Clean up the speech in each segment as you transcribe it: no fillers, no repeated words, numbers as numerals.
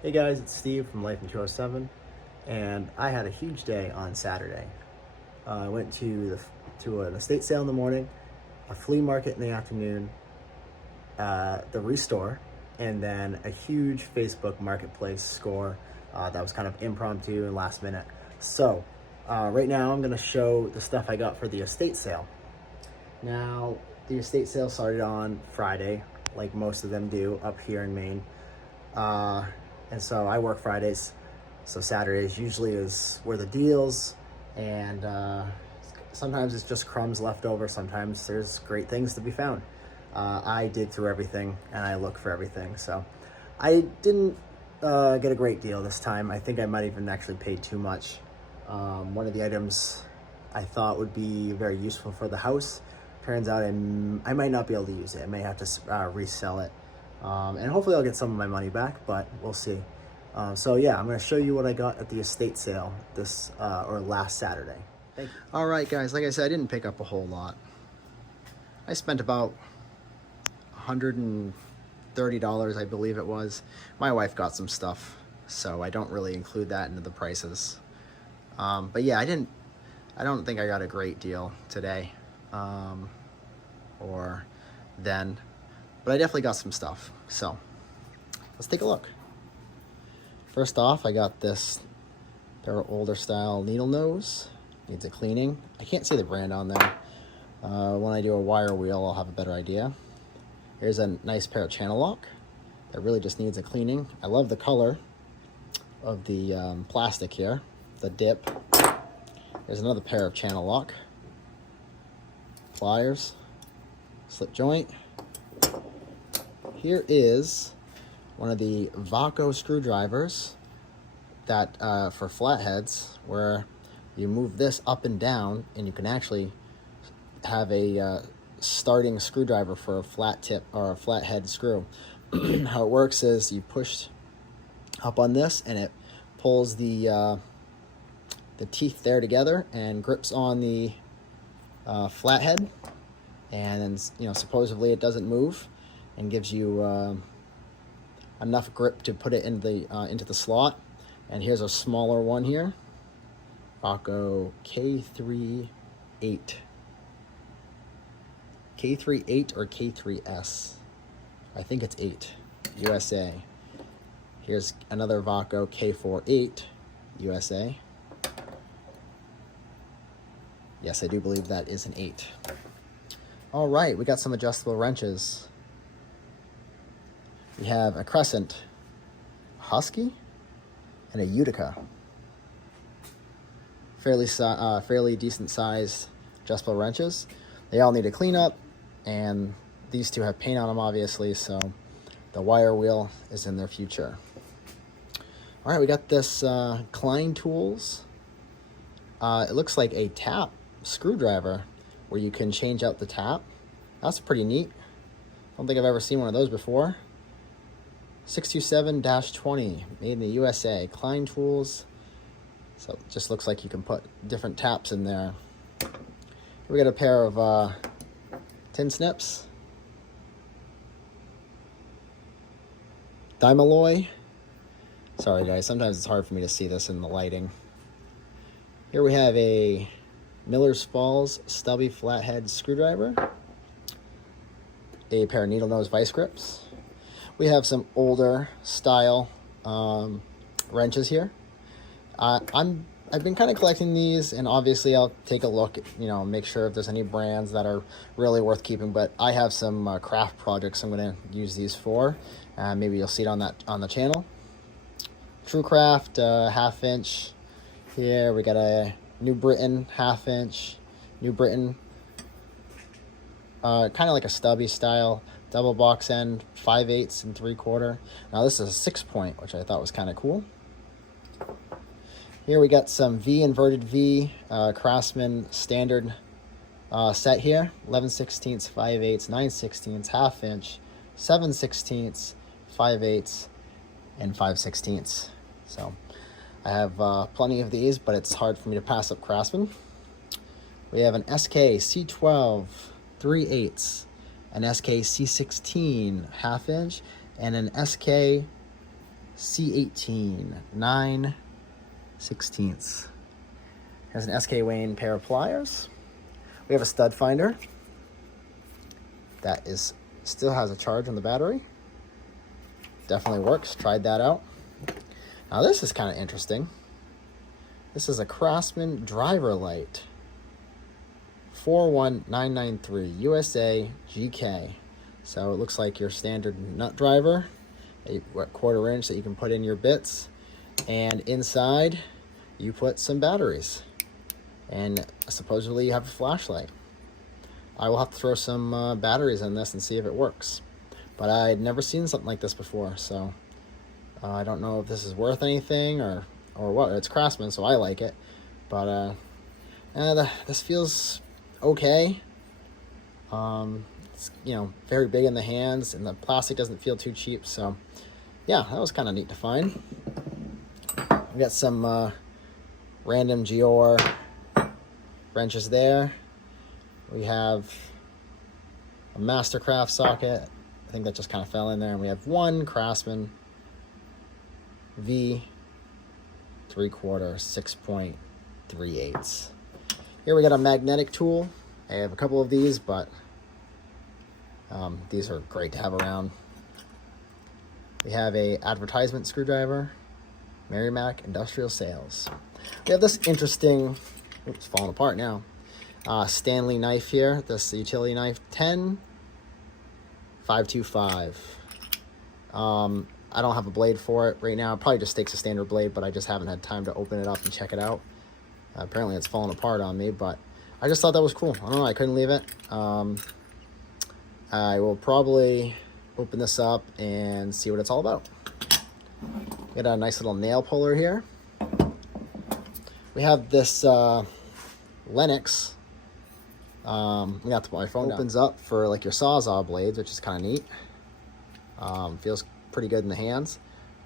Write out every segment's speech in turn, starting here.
Hey guys, it's Steve from Life in 207, and I had a huge day on Saturday. I went to an estate sale in the morning, a flea market in the afternoon, the Restore, and then a huge Facebook Marketplace score that was kind of impromptu and last minute. So, right now I'm going to show the stuff I got for the estate sale. Now, the estate sale started on Friday, like most of them do up here in Maine. And so I work Fridays, so Saturdays usually is where the deals, and sometimes it's just crumbs left over. Sometimes there's great things to be found. I dig through everything and I look for everything. So I didn't get a great deal this time. I think I might even actually paid too much. One of the items I thought would be very useful for the house, turns out I might not be able to use it. I may have to resell it. And hopefully I'll get some of my money back, but we'll see. So yeah, I'm going to show you what I got at the estate sale this or last Saturday. Thank you. All right, guys. Like I said, I didn't pick up a whole lot. I spent about $130, I believe it was. My wife got some stuff, so I don't really include that into the prices. But yeah, I don't think I got a great deal today, or then. But I definitely got some stuff, so let's take a look. First off, I got this pair of older style needle nose. Needs a cleaning. I can't see the brand on there. When I do a wire wheel, I'll have a better idea. Here's a nice pair of channel lock that really just needs a cleaning. I love the color of the plastic here, the dip. Here's another pair of channel lock. Pliers, slip joint. Here is one of the Vaco screwdrivers that for flatheads, where you move this up and down and you can actually have a starting screwdriver for a flat tip or a flathead screw. How it works is you push up on this and it pulls the teeth there together and grips on the flathead, and then supposedly it doesn't move and gives you enough grip to put it into the slot. And here's a smaller one here, Vaco K38. K38 or K3S. I think it's 8, USA. Here's another Vaco K48, USA. Yes, I do believe that is an 8. All right, we got some adjustable wrenches. We have a Crescent, Husky, and a Utica. Fairly decent sized adjustable wrenches. They all need a cleanup, and these two have paint on them, obviously, so the wire wheel is in their future. All right, we got this Klein Tools. It looks like a tap screwdriver where you can change out the tap. That's pretty neat. I don't think I've ever seen one of those before. 627-20, made in the USA. Klein Tools. So it just looks like you can put different taps in there. We got a pair of tin snips. Dymaloy. Sorry guys, sometimes it's hard for me to see this in the lighting. Here we have a Miller's Falls stubby flathead screwdriver. A pair of needle nose vice grips. We have some older style wrenches here. I've been kind of collecting these, and obviously I'll take a look, make sure if there's any brands that are really worth keeping. But I have some craft projects I'm going to use these for. Maybe you'll see it on the channel. TrueCraft 1/2 inch. Here we got a New Britain 1/2 inch. New Britain, kind of like a stubby style. Double box end, 5/8 and 3/4. Now this is a 6-point, which I thought was kind of cool. Here we got some inverted V Craftsman standard set here. 11/16, 5/8, 9/16, 1/2 inch, 7/16, 5/8, and 5/16. So I have plenty of these, but it's hard for me to pass up Craftsman. We have an SK C12 3/8, an SK C16 1/2 inch, and an SK C18, 9/16. Has an SK Wayne pair of pliers. We have a stud finder that still has a charge on the battery. Definitely works. Tried that out. Now this is kind of interesting. This is a Craftsman driver light. 41993 USA GK. So it looks like your standard nut driver, a 1/4 inch that you can put in your bits, and inside you put some batteries, and supposedly you have a flashlight. I will have to throw some batteries in this and see if it works, but I'd never seen something like this before, so I don't know if this is worth anything or what. It's Craftsman, so I like it, but this feels okay. It's, very big in the hands, and the plastic doesn't feel too cheap, so yeah, that was kind of neat to find. We got some random Geor wrenches there. We have a Mastercraft socket. I think that just kind of fell in there, and we have one Craftsman V 3/4 6.3/8. Here we got a magnetic tool. I have a couple of these, but these are great to have around. We have a advertisement screwdriver, Merrimack Industrial Sales. We have this interesting, oops, falling apart now, Stanley knife here, this utility knife, 10/525. I don't have a blade for it right now. It probably just takes a standard blade, but I just haven't had time to open it up and check it out. Apparently it's falling apart on me, but I just thought that was cool. I don't know, I couldn't leave it. I will probably open this up and see what it's all about. Got a nice little nail puller here. We have this Lennox. We have to put my phone down. Opens up for like your Sawzall blades, which is kind of neat. Feels pretty good in the hands.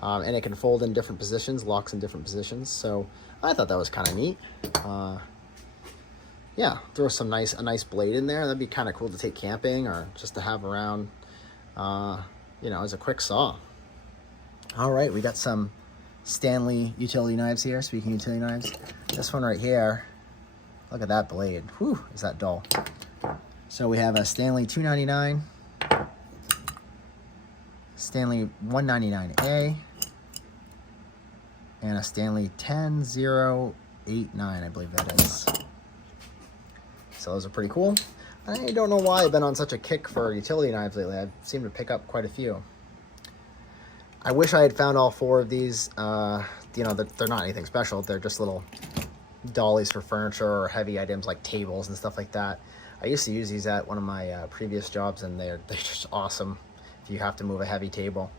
And it can fold in different positions, locks in different positions. So I thought that was kind of neat. Yeah, throw a nice blade in there. That'd be kind of cool to take camping or just to have around, as a quick saw. All right, we got some Stanley utility knives here. Speaking of utility knives, this one right here, look at that blade. Whew, is that dull? So we have a Stanley 299, Stanley 199A, and a Stanley 10089, I believe that is. So those are pretty cool. I don't know why I've been on such a kick for utility knives lately. I seem to pick up quite a few. I wish I had found all 4 of these. They're not anything special. They're just little dollies for furniture or heavy items like tables and stuff like that. I used to use these at one of my previous jobs, and they're just awesome if you have to move a heavy table.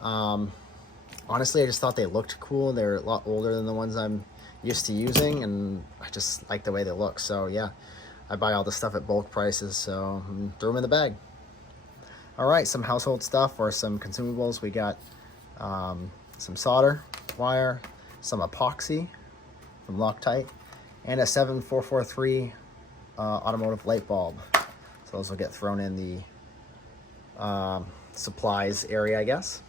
Honestly, I just thought they looked cool. They're a lot older than the ones I'm used to using, and I just like the way they look. So yeah, I buy all this stuff at bulk prices, so threw them in the bag. All right, some household stuff or some consumables. We got some solder wire, some epoxy from Loctite, and a 7443 automotive light bulb. So those will get thrown in the supplies area, I guess.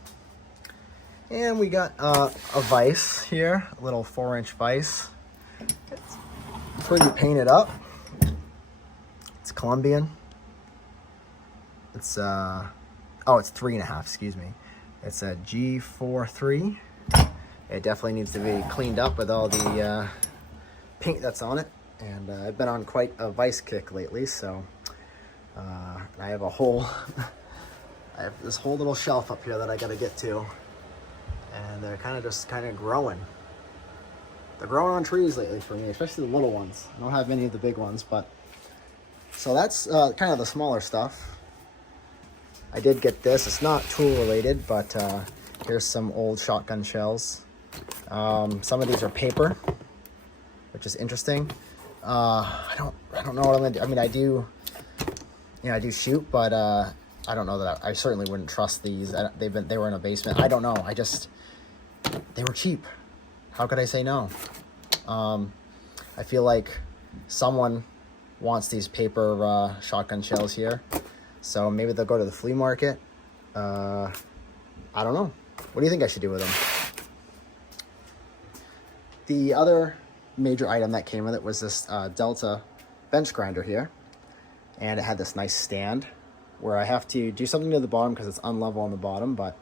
And we got a vise here, a little 4-inch vise. It's pretty painted up. It's Colombian. It's it's 3.5, excuse me. It's a G43. It definitely needs to be cleaned up with all the paint that's on it. And I've been on quite a vise kick lately, so I have I have this whole little shelf up here that I gotta get to. And they're kind of growing. They're growing on trees lately for me, especially the little ones. I don't have many of the big ones, but so that's kind of the smaller stuff. I did get this. It's not tool related, but here's some old shotgun shells. Some of these are paper, which is interesting. I don't know what I'm gonna do. I mean, I do shoot, but I don't know that I certainly wouldn't trust these. They were in a basement. I don't know. They were cheap. How could I say no? I feel like someone wants these paper shotgun shells here, so maybe they'll go to the flea market. I don't know. What do you think I should do with them? The other major item that came with it was this Delta bench grinder here. And it had this nice stand where I have to do something to the bottom because it's unlevel on the bottom, but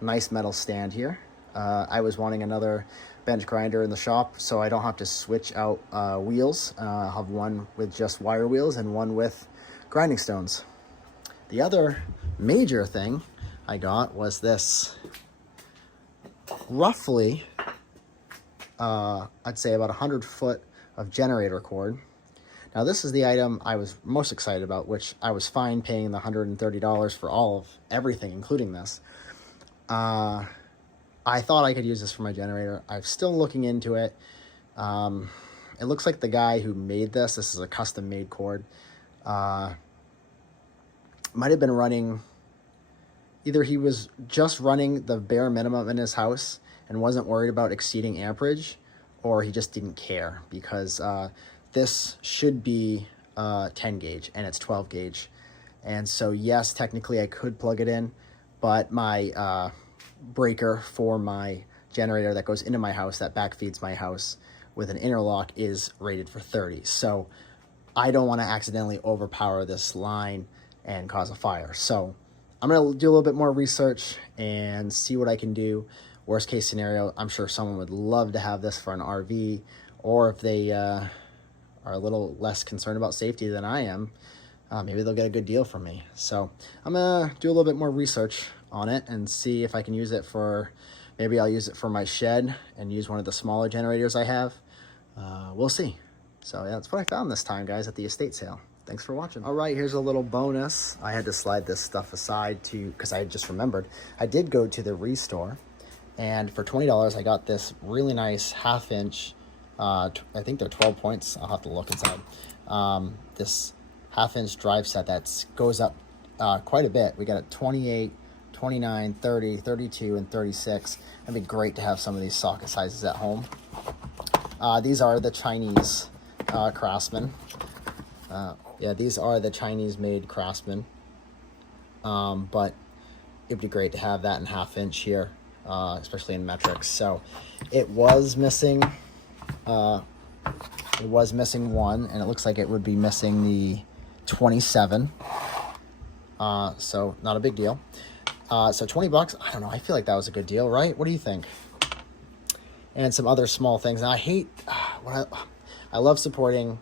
nice metal stand here. I was wanting another bench grinder in the shop so I don't have to switch out wheels. I'll have one with just wire wheels and one with grinding stones. The other major thing I got was this roughly, I'd say about 100 foot of generator cord. Now this is the item I was most excited about, which I was fine paying the $130 for all of everything, including this. I thought I could use this for my generator. I'm still looking into it. It looks like the guy who made this is a custom made cord. Might have been running, either he was just running the bare minimum in his house and wasn't worried about exceeding amperage, or he just didn't care, because this should be 10 gauge and it's 12 gauge. And so yes, technically I could plug it in, but my breaker for my generator that goes into my house, that backfeeds my house with an interlock, is rated for 30. So I don't want to accidentally overpower this line and cause a fire. So I'm going to do a little bit more research and see what I can do. Worst case scenario, I'm sure someone would love to have this for an RV, or if they are a little less concerned about safety than I am, maybe they'll get a good deal from me. So I'm going to do a little bit more research on it and see if I can use it for, maybe I'll use it for my shed and use one of the smaller generators I have. We'll see. So yeah, that's what I found this time, guys, at the estate sale. Thanks for watching. All right, here's a little bonus. I had to slide this stuff aside because I just remembered. I did go to the Restore, and for $20 I got this really nice 1/2 inch, I think they're 12 points. I'll have to look inside. This 1/2 inch drive set that goes up quite a bit. We got a 28, 29, 30, 32, and 36. It'd be great to have some of these socket sizes at home. These are the Chinese Craftsman. Yeah, these are the Chinese-made Craftsman. But it'd be great to have that in 1/2 inch here, especially in metrics. So it was missing. It was missing one, and it looks like it would be missing the 27. So not a big deal. So $20, I don't know. I feel like that was a good deal, right? What do you think? And some other small things. And I hate, I love supporting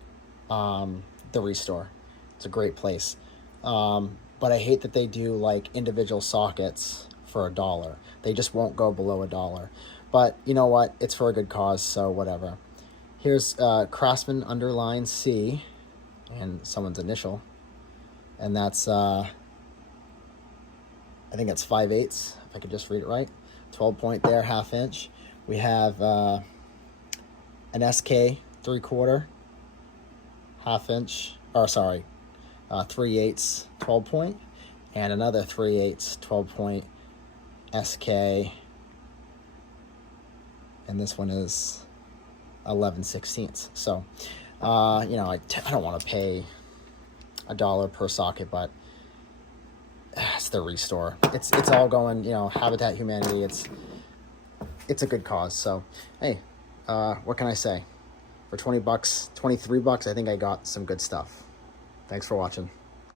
the Restore. It's a great place. But I hate that they do like individual sockets for $1. They just won't go below $1. But you know what? It's for a good cause, so whatever. Here's Craftsman underline C and someone's initial. And that's, I think that's 5/8, if I could just read it right. 12 point there, 1/2 inch. We have an SK 3/4, 1/2 inch, or sorry, 3/8 12 point, and another 3/8 12 point SK, and this one is 11/16. So, you know, I don't want to pay $1 per socket, but it's the Restore. It's all going, you know, Habitat Humanity. It's a good cause. So, hey, what can I say? For $20, $23, I think I got some good stuff. Thanks for watching.